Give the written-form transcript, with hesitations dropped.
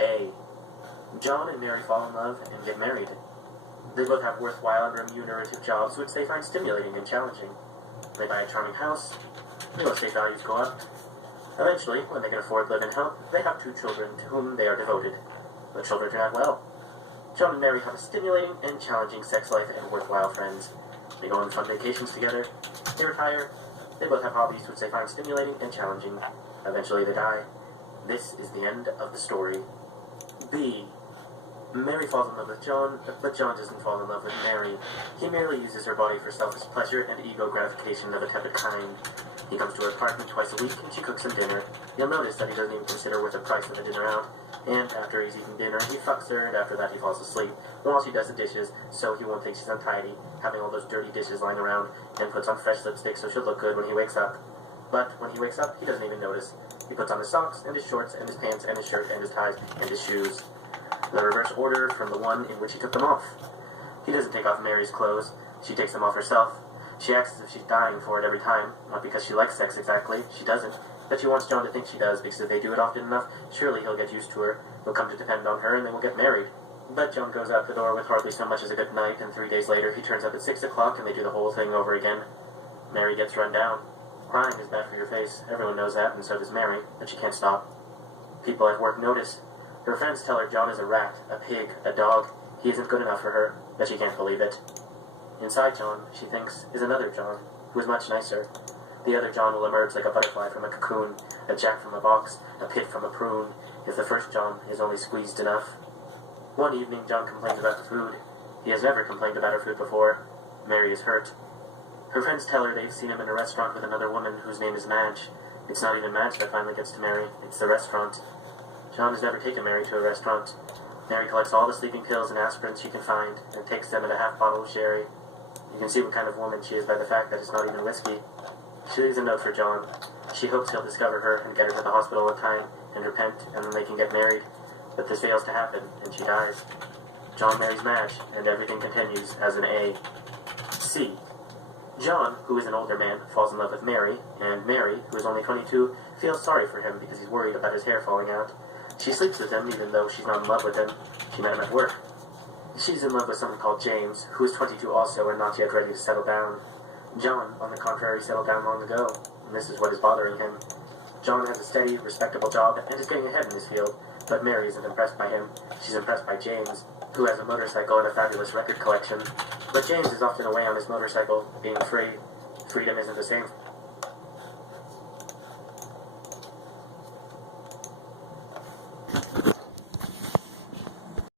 A. John and Mary fall in love and get married. They both have worthwhile and remunerative jobs which they find stimulating and challenging. They buy a charming house. Real estate values go up. Eventually, when they can afford live-in help, they have 2 children to whom they are devoted. The children turn out well. John and Mary have a stimulating and challenging sex life and worthwhile friends. They go on fun vacations together. They retire. They both have hobbies which they find stimulating and challenging. Eventually they die. This is the end of the story. B. Mary falls in love with John, but John doesn't fall in love with Mary. He merely uses her body for selfish pleasure and ego gratification of a tepid kind. He comes to her apartment twice a week and she cooks him dinner. You'll notice that he doesn't even consider worth the price of a dinner out. And after he's eaten dinner, he fucks her, and after that he falls asleep while she does the dishes, so he won't think she's untidy, having all those dirty dishes lying around, and puts on fresh lipstick so she'll look good when he wakes up. But when he wakes up, he doesn't even notice. He puts on his socks, and his shorts, and his pants, and his shirt, and his ties, and his shoes. The reverse order from the one in which he took them off. He doesn't take off Mary's clothes. She takes them off herself. She acts as if she's dying for it every time, not because she likes sex exactly, she doesn't, but she wants John to think she does, because if they do it often enough, surely he'll get used to her, he'll come to depend on her, and they will get married. But John goes out the door with hardly so much as a good night, and 3 days later he turns up at 6 o'clock, and they do the whole thing over again. Mary gets run down. Crying is bad for your face. Everyone knows that, and so does Mary, but she can't stop. People at work notice. Her friends tell her John is a rat, a pig, a dog. He isn't good enough for her, but she can't believe it. Inside John, she thinks, is another John, who is much nicer. The other John will emerge like a butterfly from a cocoon, a jack from a box, a pit from a prune, if the first John is only squeezed enough. One evening, John complains about the food. He has never complained about her food before. Mary is hurt. Her friends tell her they've seen him in a restaurant with another woman whose name is Madge. It's not even Madge that finally gets to Mary, it's the restaurant. John has never taken Mary to a restaurant. Mary collects all the sleeping pills and aspirins she can find, and takes them in a half bottle of sherry. You can see what kind of woman she is by the fact that it's not even whiskey. She leaves a note for John. She hopes he'll discover her and get her to the hospital in time, and repent, and then they can get married. But this fails to happen, and she dies. John marries Madge, and everything continues as an A. C. John, who is an older man, falls in love with Mary, and Mary, who is only 22, feels sorry for him because he's worried about his hair falling out. She sleeps with him even though she's not in love with him. She met him at work. She's in love with someone called James, who is 22 also and not yet ready to settle down. John, on the contrary, settled down long ago, and this is what is bothering him. John has a steady, respectable job and is getting ahead in his field, but Mary isn't impressed by him. She's impressed by James, who has a motorcycle and a fabulous record collection. But James is often away on his motorcycle, being free. Freedom isn't the same.